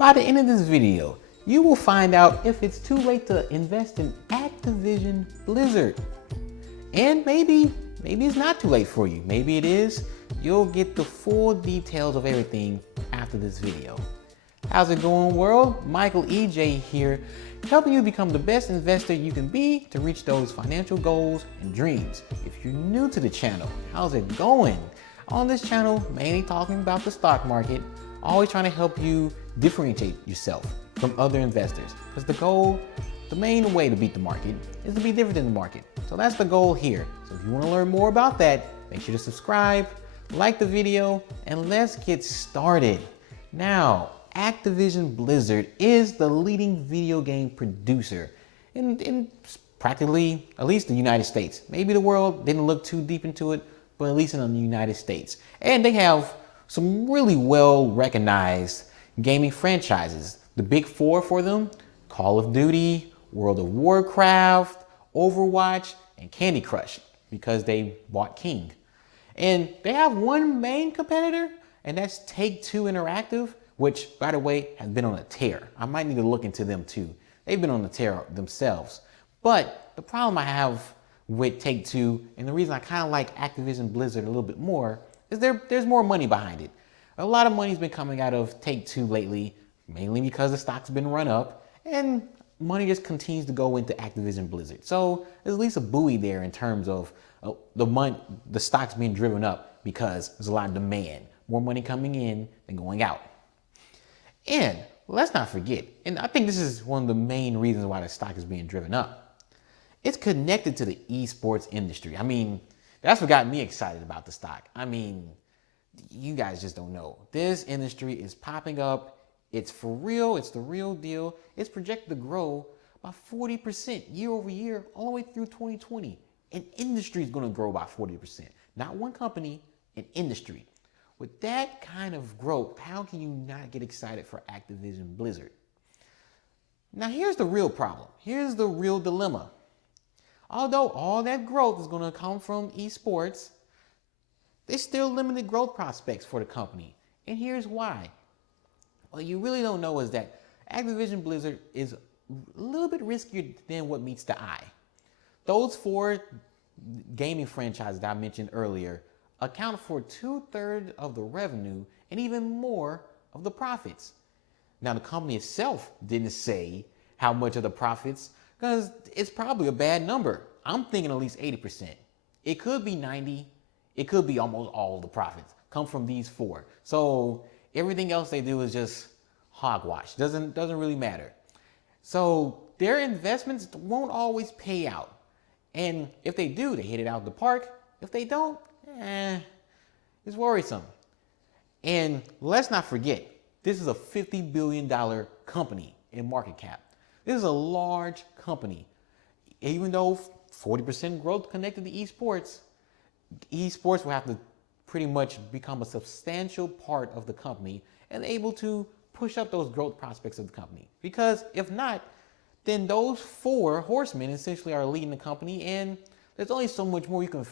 By the end of this video, you will find out if it's too late to invest in Activision Blizzard. And maybe it's not too late for you. Maybe it is. You'll get the full details of everything after this video. How's it going, world? Michael EJ here, helping you become the best investor you can be to reach those financial goals and dreams. If you're new to the channel, how's it going? On this channel, mainly talking about the stock market, always trying to help you differentiate yourself from other investors. Because the main way to beat the market is to be different than the market. So that's the goal here. So if you want to learn more about that, make sure to subscribe, like the video, and let's get started. Now, Activision Blizzard is the leading video game producer in practically, at least the United States. Maybe the world didn't look too deep into it, but at least in the United States. And they have some really well recognized gaming franchises. The big four for them: Call of Duty, World of Warcraft, Overwatch, and Candy Crush, because they bought King. And they have one main competitor, and that's Take-Two Interactive, which, by the way, has been on a tear. I might need to look into them too. They've been on a tear themselves. But the problem I have with Take-Two, and the reason I kind of like Activision Blizzard a little bit more, is there's more money behind it. A lot of money's been coming out of Take-Two lately, mainly because the stock's been run up, and money just continues to go into Activision Blizzard. So there's at least a buoy there in terms of the stock's being driven up because there's a lot of demand. More money coming in than going out. And let's not forget, and I think this is one of the main reasons why the stock is being driven up, it's connected to the eSports industry. I mean, that's what got me excited about the stock. I mean, you guys just don't know. This industry is popping up. It's for real. It's the real deal. It's projected to grow by 40% year over year all the way through 2020. An industry is going to grow by 40%. Not one company, an industry. With that kind of growth, how can you not get excited for Activision Blizzard? Now, here's the real problem. Here's the real dilemma. Although all that growth is going to come from eSports, there's still limited growth prospects for the company. And here's why. What you really don't know is that Activision Blizzard is a little bit riskier than what meets the eye. Those four gaming franchises that I mentioned earlier account for 2/3 of the revenue and even more of the profits. Now, the company itself didn't say how much of the profits, because it's probably a bad number. I'm thinking at least 80%. It could be 90. It could be almost all of the profits come from these four. So everything else they do is just hogwash. Doesn't really matter. So their investments won't always pay out. And if they do, they hit it out of the park. If they don't, it's worrisome. And let's not forget, this is a $50 billion company in market cap. This is a large company. Even though 40% growth connected to eSports will have to pretty much become a substantial part of the company and able to push up those growth prospects of the company. Because if not, then those four horsemen essentially are leading the company, and there's only so much more you can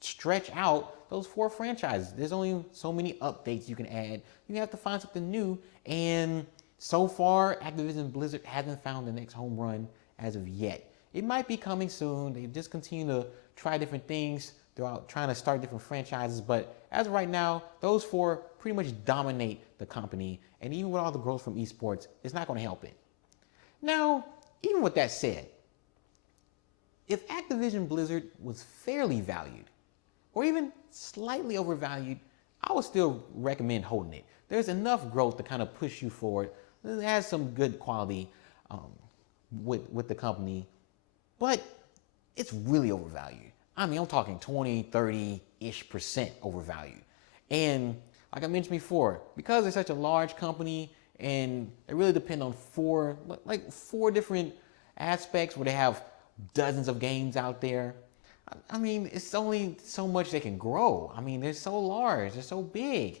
stretch out those four franchises. There's only so many updates you can add. You have to find something new, and so far, Activision Blizzard hasn't found the next home run as of yet. It might be coming soon. They just continue to try different things. They're out trying to start different franchises, but as of right now, those four pretty much dominate the company, and even with all the growth from eSports, it's not going to help it. Now, even with that said, if Activision Blizzard was fairly valued, or even slightly overvalued, I would still recommend holding it. There's enough growth to kind of push you forward. It has some good quality with the company, but it's really overvalued. I mean, I'm talking 20, 30-ish% overvalued. And like I mentioned before, because it's such a large company and they really depend on four different aspects where they have dozens of games out there, I mean, it's only so much they can grow. I mean, they're so large, they're so big.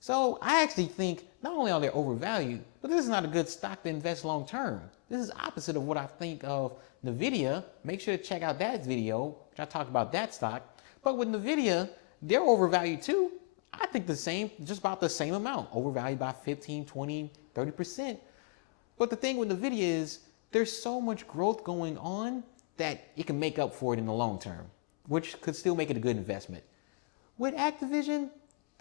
So I actually think not only are they overvalued, but this is not a good stock to invest long term. This is opposite of what I think of NVIDIA. Make sure to check out that video, which I talk about that stock. But with NVIDIA, they're overvalued too. I think the same, just about the same amount, overvalued by 15, 20, 30%. But the thing with NVIDIA is there's so much growth going on that it can make up for it in the long term, which could still make it a good investment. With Activision,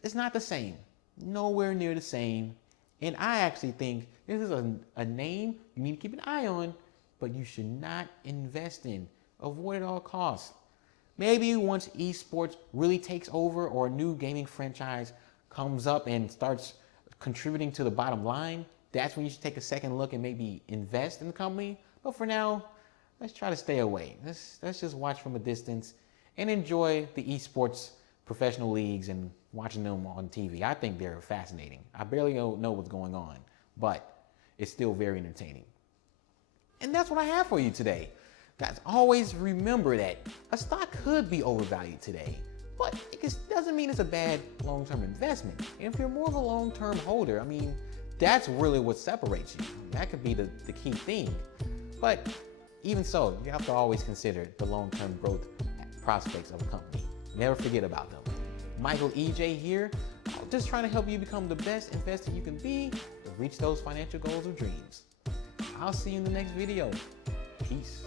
it's not the same, nowhere near the same. And I actually think this is a name you need to keep an eye on, but you should not invest in. Avoid at all costs. Maybe once eSports really takes over or a new gaming franchise comes up and starts contributing to the bottom line, that's when you should take a second look and maybe invest in the company. But for now, let's try to stay away. Let's just watch from a distance and enjoy the eSports professional leagues and watching them on TV. I think they're fascinating. I barely know what's going on, but it's still very entertaining. And that's what I have for you today. Guys, always remember that a stock could be overvalued today, but it doesn't mean it's a bad long-term investment. And if you're more of a long-term holder, I mean, that's really what separates you. That could be the key thing. But even so, you have to always consider the long-term growth prospects of a company. Never forget about them. Michael EJ here, just trying to help you become the best investor you can be to reach those financial goals or dreams. I'll see you in the next video. Peace.